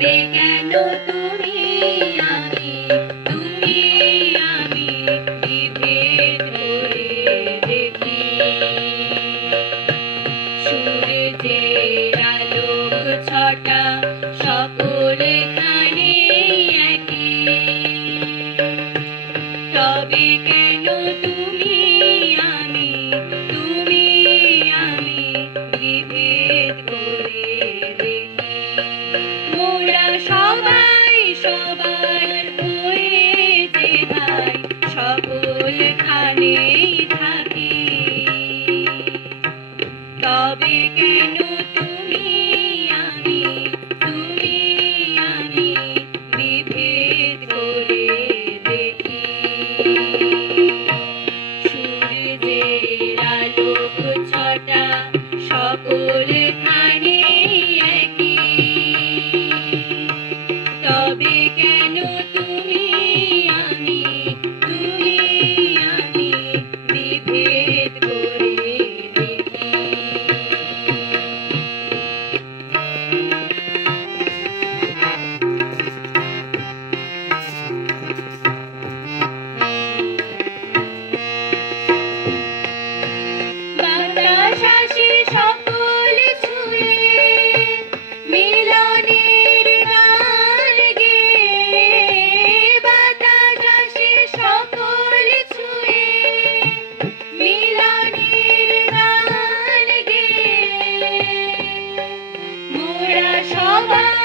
তবে কেন তুমি আমি বিভেদ করে দেখি সূর্যের আলোক ছটা সকলখানে একই তবে কেন তুমি আমি বিভেদ করে দেখি মোরা সবাই সবার হয়ে যে ভাই সকলখানেই থাকি তবে কেন তুমি আমি বিভেদ করে দেখি সূর্যের আলোক ছটা সকলখানে একই তবে কেন তুমি আমি বিভেদ করে দেখি বাতাস আসে সকল ছুঁয়ে মিলনের গান গেয়ে বাতাস আসে সকল ছুঁয়ে মিলনের গান গেয়ে মোরা সবাই